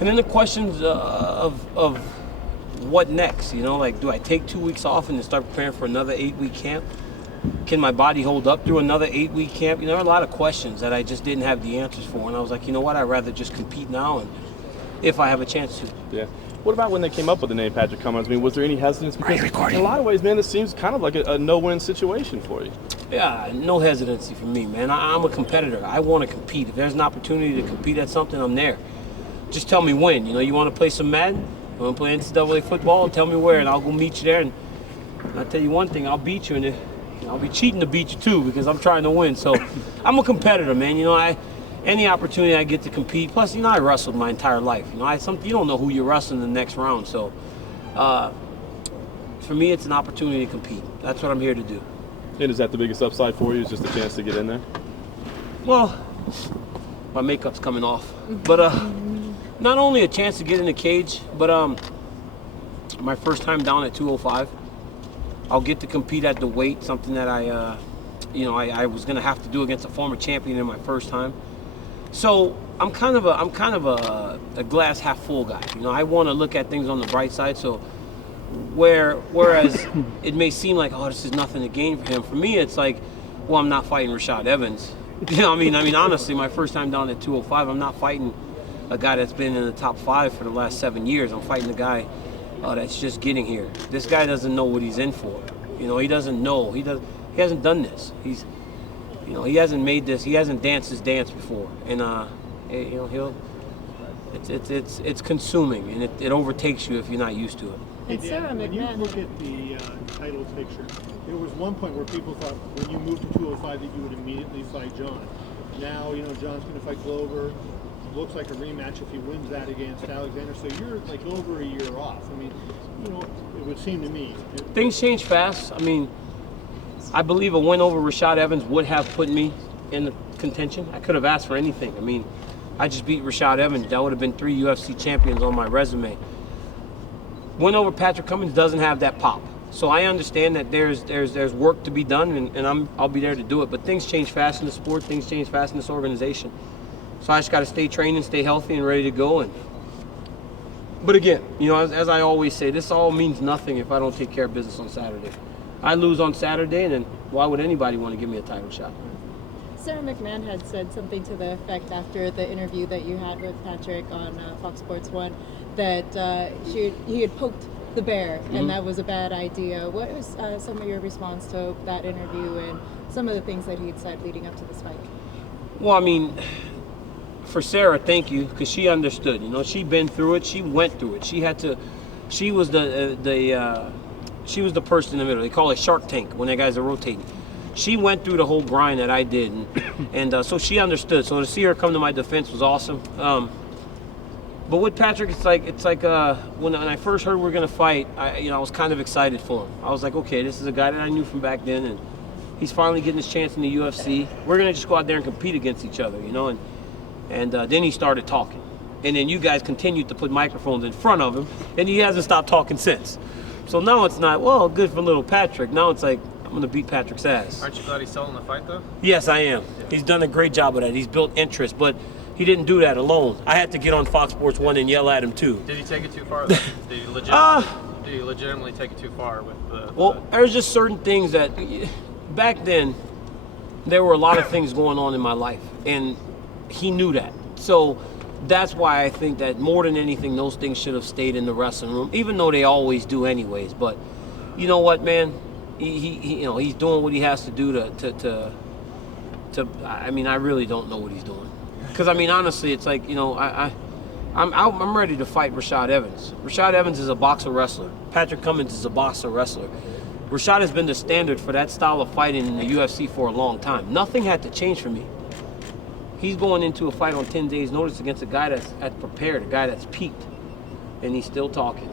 And then the questions of what next, you know, like, do I take 2 weeks off and then start preparing for another 8-week camp? Can my body hold up through another 8-week camp? You know, there are a lot of questions that I just didn't have the answers for, and I was like, you know what, I'd rather just compete now, and if I have a chance to. Yeah. What about when they came up with the name Patrick Cummins? I mean, was there any hesitance? Because in a lot of ways, man, this seems kind of like a no-win situation for you. Yeah, no hesitancy for me, man. I'm a competitor. I want to compete. If there's an opportunity to compete at something, I'm there. Just tell me when. You know, you want to play some Madden? You want to play NCAA football? Tell me where, and I'll go meet you there. And I'll tell you one thing, I'll beat you, and I'll be cheating to beat you too, because I'm trying to win. So I'm a competitor, man. You know, any opportunity I get to compete. Plus, you know, I wrestled my entire life. You know, you don't know who you're wrestling in the next round. So for me, it's an opportunity to compete. That's what I'm here to do. And is that the biggest upside for you, is just a chance to get in there? Well, my makeup's coming off. But not only a chance to get in the cage, but my first time down at 205, I'll get to compete at the weight, something that I was going to have to do against a former champion in my first time. So I'm kind of a glass half full guy. You know, I want to look at things on the bright side. So whereas it may seem like, oh, this is nothing to gain for him. For me, it's like, well, I'm not fighting Rashad Evans. You know, I mean, honestly, my first time down at 205, I'm not fighting a guy that's been in the top 5 for the last 7 years. I'm fighting a guy that's just getting here. This guy doesn't know what he's in for. You know, he doesn't know. He hasn't done this. He hasn't made this. He hasn't danced this dance before. And you know, it's consuming, and it overtakes you if you're not used to it. Hey Dan, when you look at the title picture, there was one point where people thought when you moved to 205 that you would immediately fight John. Now, you know, John's going to fight Glover. Looks like a rematch if he wins that against Alexander. So you're like over a year off. I mean, you know, it would seem to me. Things change fast. I mean, I believe a win over Rashad Evans would have put me in the contention. I could have asked for anything. I mean, I just beat Rashad Evans. That would have been 3 UFC champions on my resume. Win over Patrick Cummins doesn't have that pop. So I understand that there's work to be done, and I'll be there to do it. But things change fast in the sport. Things change fast in this organization. So I just got to stay training, stay healthy, and ready to go. But again, you know, as I always say, this all means nothing if I don't take care of business on Saturday. I lose on Saturday, and then why would anybody want to give me a title shot? Sarah McMann had said something to the effect after the interview that you had with Patrick on Fox Sports 1 that he had poked the bear, and that was a bad idea. What was some of your response to that interview and some of the things that he had said leading up to this fight? Well, I mean, for Sarah, thank you, because she understood. You know, she'd been through it. She went through it. She was the person in the middle. They call it Shark Tank when the guys are rotating. She went through the whole grind that I did, and so she understood. So to see her come to my defense was awesome. But with Patrick, it's like when I first heard we were gonna fight, I was kind of excited for him. I was like, okay, this is a guy that I knew from back then, and he's finally getting his chance in the UFC. We're gonna just go out there and compete against each other, you know. And then he started talking, and then you guys continued to put microphones in front of him, and he hasn't stopped talking since. So now it's not, well, good for little Patrick. Now it's like, I'm going to beat Patrick's ass. Aren't you glad he's selling the fight, though? Yes, I am. Yeah. He's done a great job of that. He's built interest, but he didn't do that alone. I had to get on Fox Sports 1 and yell at him, too. Did he take it too far? Did you legitimately take it too far with the... Well, there's just certain things that... Back then, there were a lot of things going on in my life, and he knew that. So that's why I think that more than anything, those things should have stayed in the wrestling room, even though they always do anyways. But you know what, man? He's doing what he has to do to I mean, I really don't know what he's doing. Because, I mean, honestly, it's like, you know, I'm ready to fight Rashad Evans. Rashad Evans is a boxer wrestler. Patrick Cummins is a boxer wrestler. Rashad has been the standard for that style of fighting in the UFC for a long time. Nothing had to change for me. He's going into a fight on 10 days' notice against a guy that's prepared, a guy that's peaked, and he's still talking.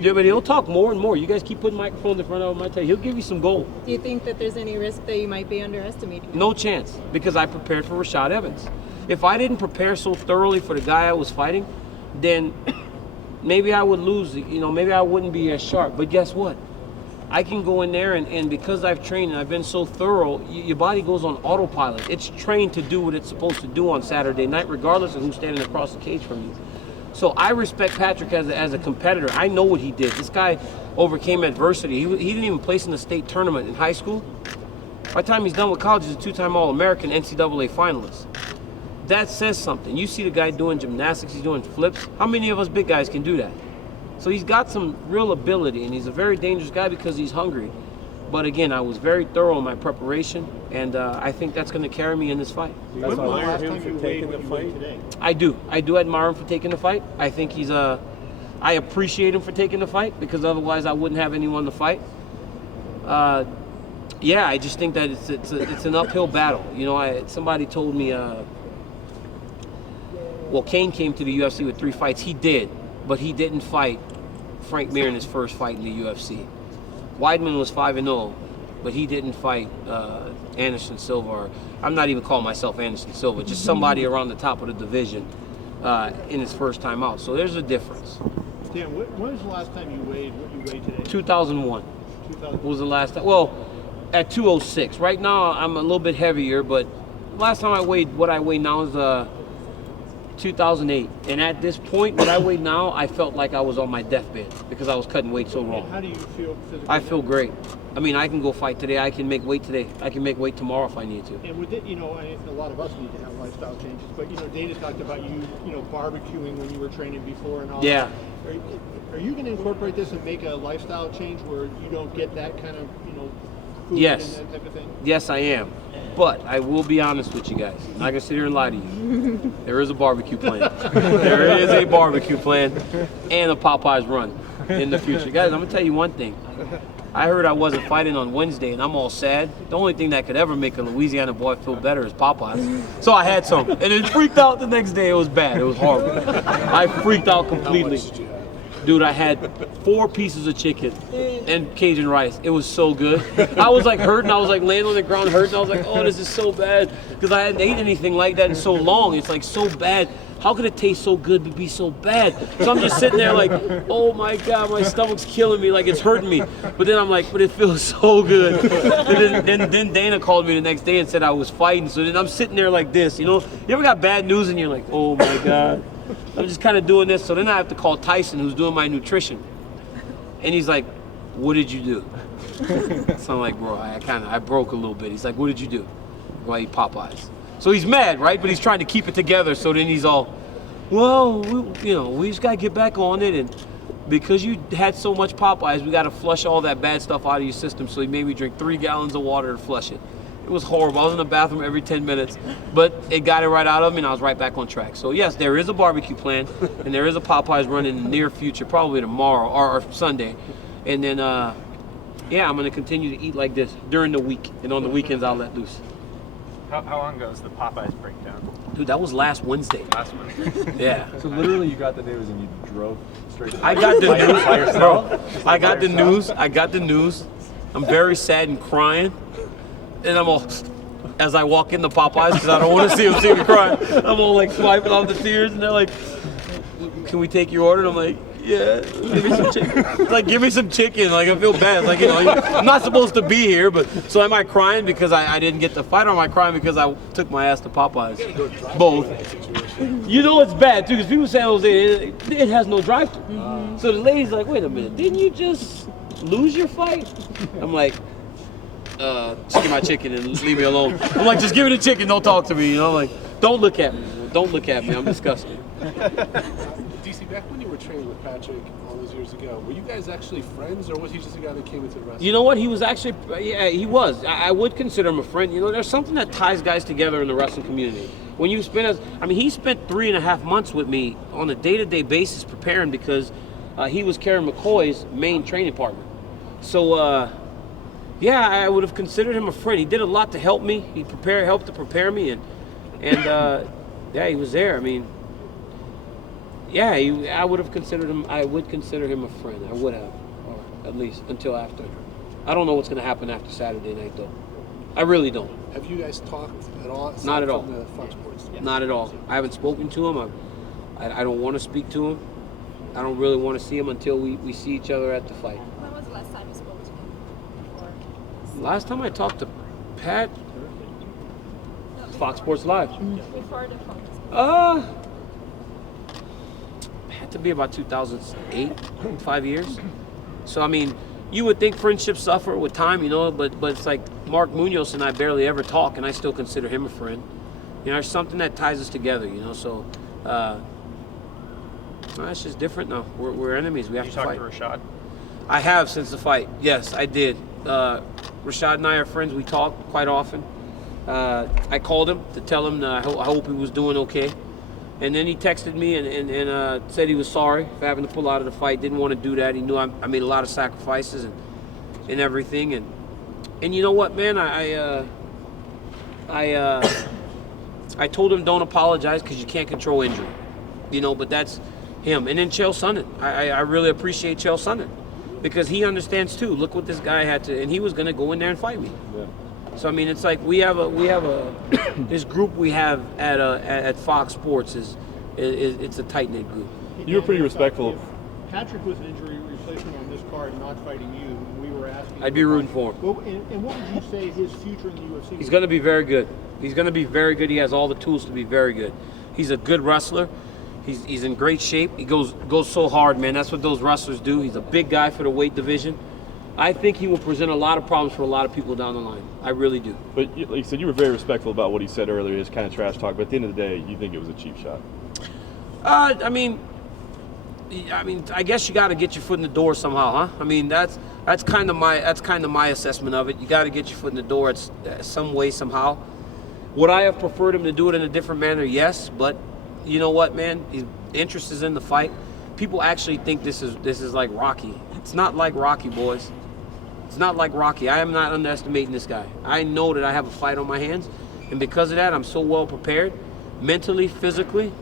Yeah, but he'll talk more and more. You guys keep putting microphones in front of him, I tell you, he'll give you some gold. Do you think that there's any risk that you might be underestimating him? No chance, because I prepared for Rashad Evans. If I didn't prepare so thoroughly for the guy I was fighting, then maybe I would lose, you know, maybe I wouldn't be as sharp. But guess what? I can go in there, and because I've trained and I've been so thorough, your body goes on autopilot. It's trained to do what it's supposed to do on Saturday night, regardless of who's standing across the cage from you. So I respect Patrick as a competitor. I know what he did. This guy overcame adversity. He didn't even place in the state tournament in high school. By the time he's done with college, he's a 2-time All-American NCAA finalist. That says something. You see the guy doing gymnastics, he's doing flips. How many of us big guys can do that? So he's got some real ability, and he's a very dangerous guy because he's hungry. But again, I was very thorough in my preparation, and I think that's going to carry me in this fight. When was the last time you weighed what you weighed today? I do admire him for taking the fight. I think he's I appreciate him for taking the fight because otherwise I wouldn't have anyone to fight. Yeah, I just think that it's an uphill battle. You know, somebody told me, well, Kane came to the UFC with 3 fights. He did, but he didn't fight Frank Mir in his first fight in the UFC. Weidman was 5-0, but he didn't fight Anderson Silva. Or, I'm not even calling myself Anderson Silva, just somebody around the top of the division in his first time out. So there's a difference. Dan, when was the last time you weighed what you weighed today? 2001 was the last time. Well, at 206. Right now I'm a little bit heavier, but last time I weighed what I weigh now is 2008. And at this point, what I weigh now, I felt like I was on my deathbed because I was cutting weight so wrong. How do you feel physically? I feel great. I mean, I can go fight today. I can make weight today. I can make weight tomorrow if I need to. And with it, you know, a lot of us need to have lifestyle changes. But you know, Dana talked about you know, barbecuing when you were training before and all. Yeah. That. Are you going to incorporate this and make a lifestyle change where you don't get that kind of, you know, food Yes. and that type of thing? Yes, I am. But I will be honest with you guys. I'm not going to sit here and lie to you. There is a barbecue plan. There is a barbecue plan and a Popeyes run in the future. Guys, I'm going to tell you one thing. I heard I wasn't fighting on Wednesday, and I'm all sad. The only thing that could ever make a Louisiana boy feel better is Popeyes. So I had some, and it freaked out the next day. It was bad. It was horrible. I freaked out completely. Dude, I had 4 pieces of chicken and Cajun rice. It was so good. I was like hurting. I was like laying on the ground hurting. I was like, oh, this is so bad. Because I hadn't ate anything like that in so long. It's like so bad. How could it taste so good but be so bad? So I'm just sitting there like, oh my God, my stomach's killing me. Like it's hurting me. But then I'm like, but it feels so good. And then Dana called me the next day and said I was fighting. So then I'm sitting there like this. You know, you ever got bad news and you're like, oh my God. I'm just kind of doing this. So then I have to call Tyson, who's doing my nutrition. And he's like, what did you do? So I'm like, bro, I broke a little bit. He's like, what did you do? Well, I eat Popeyes. So he's mad, right? But he's trying to keep it together. So then he's all, well, we just got to get back on it. And because you had so much Popeyes, we got to flush all that bad stuff out of your system. So he made me drink 3 gallons of water to flush it. It was horrible. I was in the bathroom every 10 minutes, but it got it right out of me, and I was right back on track. So yes, there is a barbecue plan, and there is a Popeyes run in the near future, probably tomorrow or Sunday. And then, yeah, I'm going to continue to eat like this during the week, and on the weekends I'll let loose. How long ago was the Popeyes breakdown? Dude, that was last Wednesday. Last Wednesday. Yeah. So literally you got the news and you drove straight to I got the news. by yourself? Bro, I got the news. I got the news. I'm very sad and crying. And I'm all, as I walk into Popeyes, because I don't want to see them see me crying, I'm all like swiping off the tears, and they're like, can we take your order? And I'm like, yeah, give me some chicken. It's like, give me some chicken. Like, I feel bad. It's like, you know, I'm not supposed to be here, but so am I crying because I didn't get the fight, or am I crying because I took my ass to Popeyes? Both. You know it's bad, too, because people say, Jose, it has no drive-thru. So the lady's like, wait a minute, didn't you just lose your fight? I'm like, just give my chicken and leave me alone. I'm like, just give me the chicken, don't talk to me, you know, like, don't look at me. Don't look at me, I'm disgusted. DC, back when you were training with Patrick all those years ago, were you guys actually friends, or was he just a guy that came into the wrestling? You know what, he was actually, yeah, he was. I would consider him a friend. You know, there's something that ties guys together in the wrestling community. When you spend, he spent 3.5 months with me on a day-to-day basis preparing because he was Karen McCoy's main training partner. So, yeah, I would have considered him a friend. He did a lot to help me. He helped to prepare me, and yeah, he was there. I mean, yeah, I would have considered him. I would consider him a friend. I would have, or at least until after. I don't know what's going to happen after Saturday night, though. I really don't. Have you guys talked at all? Not at all. From the Fox Sports? Not at all. I haven't spoken to him. I don't want to speak to him. I don't really want to see him until we see each other at the fight. When was the last time you spoke to him? Last time I talked to Pat, Fox Sports Live. Before the Fox. to be about 2008, 5 years. So, I mean, you would think friendships suffer with time, you know, but it's like Mark Munoz and I barely ever talk, and I still consider him a friend. You know, there's something that ties us together, you know, so it's just different now. We're enemies. We have to fight. You talked to Rashad? I have since the fight. Yes, I did. Rashad and I are friends. We talk quite often. I called him to tell him I hope he was doing okay. And then he texted me and said he was sorry for having to pull out of the fight. Didn't want to do that. He knew I made a lot of sacrifices and everything. And you know what, man? I told him don't apologize because you can't control injury. You know, but that's him. And then Chael Sonnen. I really appreciate Chael Sonnen because he understands too. Look what this guy had to, and he was going to go in there and fight me. Yeah. So I mean, it's like we have a this group we have at Fox Sports is it's a tight knit group. You were pretty respectful. If Patrick was an injury replacement on this card, not fighting you, and we were asking. I'd be rooting for him. And what would you say his future in the UFC? He's going to be very good. He's going to be very good. He has all the tools to be very good. He's a good wrestler. He's in great shape. He goes so hard, man. That's what those wrestlers do. He's a big guy for the weight division. I think he will present a lot of problems for a lot of people down the line. I really do. But like you said, you were very respectful about what he said earlier, his kind of trash talk. But at the end of the day, you think it was a cheap shot? I mean, I guess you got to get your foot in the door somehow, huh? I mean, that's kind of my assessment of it. You got to get your foot in the door some way, somehow. Would I have preferred him to do it in a different manner? Yes, but you know what, man? His interest is in the fight. People actually think this is like Rocky. It's not like Rocky, boys. It's not like Rocky. I am not underestimating this guy. I know that I have a fight on my hands, and because of that, I'm so well prepared, mentally, physically.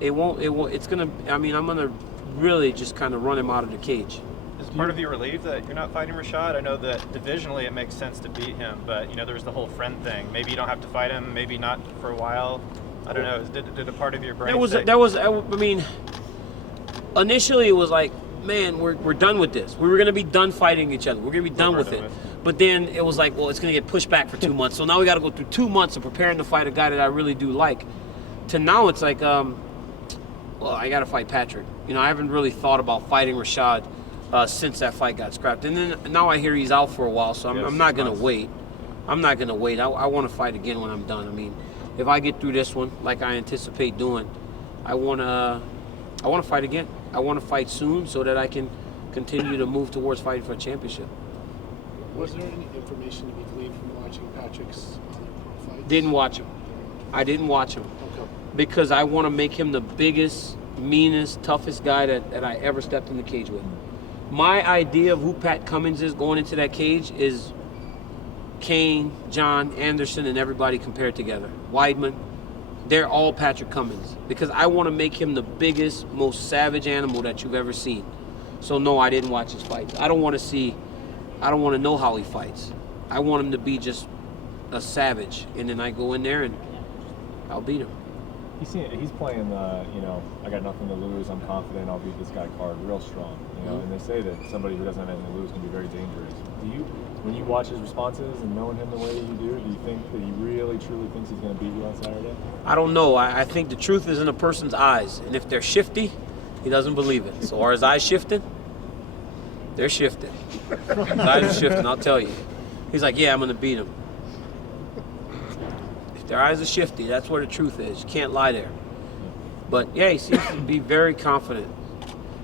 It's gonna. I mean, I'm gonna really just kind of run him out of the cage. Is part of you relieved that you're not fighting Rashad? I know that divisionally it makes sense to beat him, but you know there's the whole friend thing. Maybe you don't have to fight him. Maybe not for a while. I don't know. Did a part of your brain? I mean, initially it was like, man, we're done with this. We were gonna be done fighting each other. We're gonna be done with it. But then it was like, well, it's gonna get pushed back for 2 months. So now we got to go through 2 months of preparing to fight a guy that I really do like. To now it's like, well, I got to fight Patrick. You know, I haven't really thought about fighting Rashad since that fight got scrapped. And then now I hear he's out for a while, so I'm not gonna wait. I'm not gonna wait. I want to fight again when I'm done. I mean, if I get through this one like I anticipate doing, I want to fight again. I want to fight soon so that I can continue to move towards fighting for a championship. Was there any information to be gleaned from watching Patrick's other pro fights? Didn't watch him. I didn't watch him. Okay. Because I want to make him the biggest, meanest, toughest guy that I ever stepped in the cage with. My idea of who Pat Cummins is going into that cage is Kane, John, Anderson, and everybody compared together. Weidman, they're all Patrick Cummins. Because I want to make him the biggest, most savage animal that you've ever seen. So no, I didn't watch his fights. I don't want to know how he fights. I want him to be just a savage. And then I go in there and I'll beat him. He's playing the, I got nothing to lose, I'm confident, I'll beat this guy card real strong. And they say that somebody who doesn't have anything to lose can be very dangerous. When you watch his responses and knowing him the way you do you think that he really, truly thinks he's going to beat you on Saturday? I don't know. I think the truth is in a person's eyes. And if they're shifty, he doesn't believe it. So are his eyes shifting? They're shifting. His eyes are shifting, I'll tell you. He's like, yeah, I'm going to beat him. If their eyes are shifty, that's where the truth is. You can't lie there. But yeah, he seems to be very confident.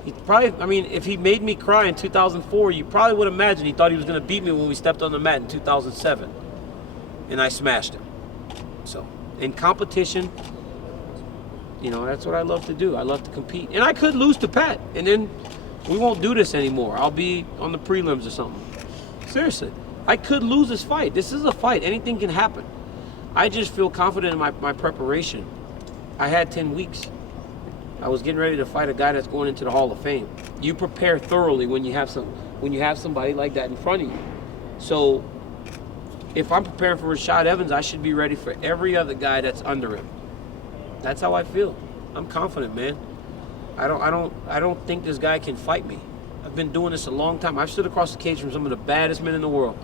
He probably, if he made me cry in 2004, you probably would imagine he thought he was going to beat me when we stepped on the mat in 2007. And I smashed him. So, in competition, that's what I love to do. I love to compete. And I could lose to Pat, and then we won't do this anymore. I'll be on the prelims or something. Seriously. I could lose this fight. This is a fight. Anything can happen. I just feel confident in my preparation. I had 10 weeks. I was getting ready to fight a guy that's going into the Hall of Fame. You prepare thoroughly when you have somebody like that in front of you. So if I'm preparing for Rashad Evans, I should be ready for every other guy that's under him. That's how I feel. I'm confident, man. I don't think this guy can fight me. I've been doing this a long time. I've stood across the cage from some of the baddest men in the world.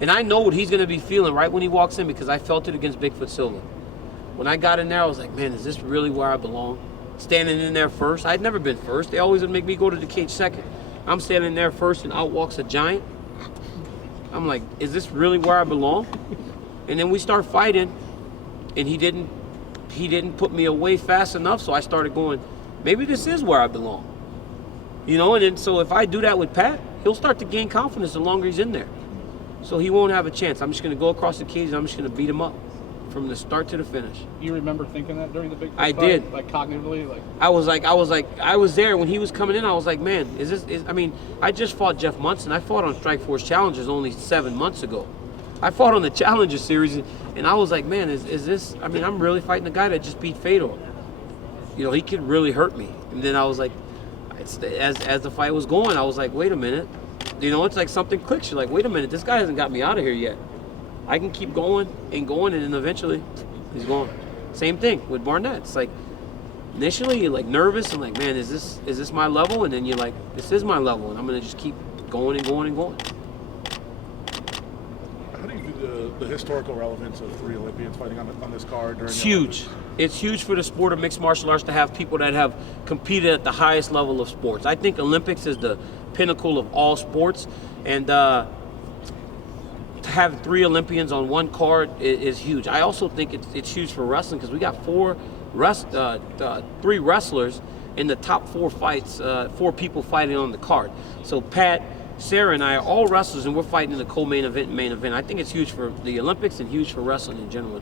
And I know what he's going to be feeling right when he walks in because I felt it against Bigfoot Silva. When I got in there, I was like, man, is this really where I belong? standing in there first. I'd never been first. They always would make me go to the cage second. I'm standing there first and out walks a giant. I'm like, is this really where I belong? And then we start fighting, and he didn't put me away fast enough, so I started going, maybe this is where I belong. You know, and then so if I do that with Pat, he'll start to gain confidence the longer he's in there. So he won't have a chance. I'm just going to go across the cage and I'm just going to beat him up from the start to the finish. You remember thinking that during the big I fight? did. Like cognitively? I was there when he was coming in. I was like, man, I just fought Jeff Munson. I fought on Strikeforce Challengers only 7 months ago. I fought on the Challenger series, and I was like, man, is this, I'm really fighting a guy that just beat Fedor. You know, he could really hurt me. And then I was like, as the fight was going, I was like, wait a minute. You know, it's like something clicks. You're like, wait a minute, this guy hasn't got me out of here yet. I can keep going, and then eventually he's gone. Same thing with Barnett. It's like initially you're like nervous and like, man, is this my level? And then you're like, this is my level, and I'm gonna just keep going and going and going. How do you view the historical relevance of 3 Olympians fighting on this card? It's huge. It's huge for the sport of mixed martial arts to have people that have competed at the highest level of sports. I think Olympics is the pinnacle of all sports, and to have 3 Olympians on one card is huge. I also think it's huge for wrestling because we got 3 wrestlers in the top 4 fights, 4 people fighting on the card. So Pat, Sarah, and I are all wrestlers, and we're fighting in the co-main event and main event. I think it's huge for the Olympics and huge for wrestling in general.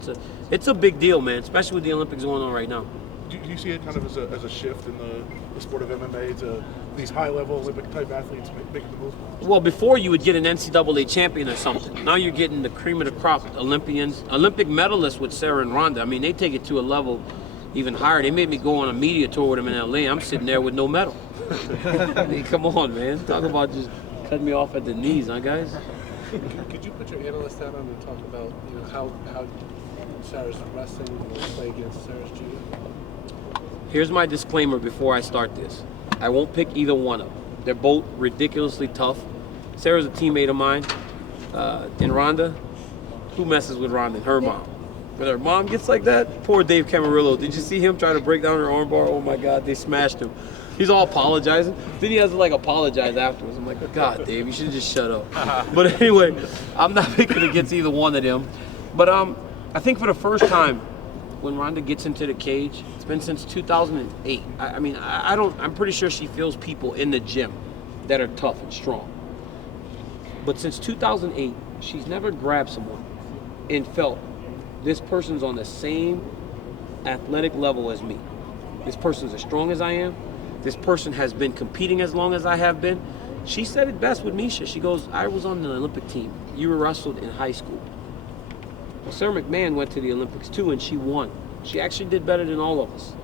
It's a big deal, man, especially with the Olympics going on right now. Do you see it kind of as a shift in the sport of MMA to these high-level Olympic-type athletes making the move? Well, before you would get an NCAA champion or something. Now you're getting the cream of the crop Olympians, Olympic medalists with Sarah and Ronda. I mean, they take it to a level even higher. They made me go on a media tour with them in LA. I'm sitting there with no medal. I mean, come on, man. Talk about just cutting me off at the knees, huh, guys? Could you put your analyst down and talk about how Sarah's wrestling will play against Sarah's judo? Here's my disclaimer before I start this. I won't pick either one of them. They're both ridiculously tough. Sarah's a teammate of mine. And Ronda, who messes with Ronda? Her mom. When her mom gets like that, poor Dave Camarillo. Did you see him try to break down her armbar? Oh my God, they smashed him. He's all apologizing. Then he has to like apologize afterwards. I'm like, God, Dave, you should have just shut up. But anyway, I'm not picking against either one of them. But I think for the first time, when Ronda gets into the cage, it's been since 2008. I'm pretty sure she feels people in the gym that are tough and strong. But since 2008, she's never grabbed someone and felt this person's on the same athletic level as me. This person's as strong as I am. This person has been competing as long as I have been. She said it best with Misha. She goes, I was on the Olympic team. You were wrestled in high school. Well, Sarah McMann went to the Olympics too, and she won. She actually did better than all of us.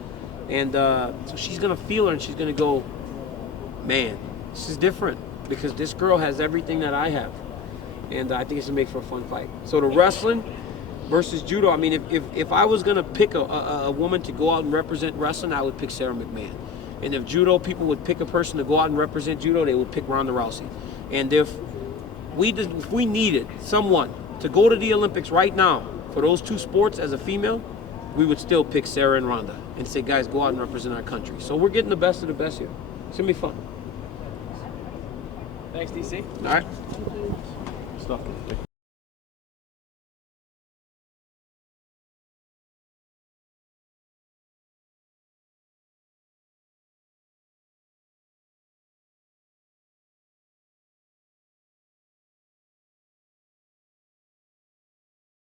And so she's going to feel her, and she's going to go, man, this is different because this girl has everything that I have. And I think it's going to make for a fun fight. So the wrestling versus judo, I mean, if I was going to pick a woman to go out and represent wrestling, I would pick Sarah McMann. And if judo people would pick a person to go out and represent judo, they would pick Ronda Rousey. And if we needed someone to go to the Olympics right now for those 2 sports as a female, we would still pick Sarah and Ronda and say, guys, go out and represent our country. So we're getting the best of the best here. It's going to be fun. Thanks, DC. All right. Stuff.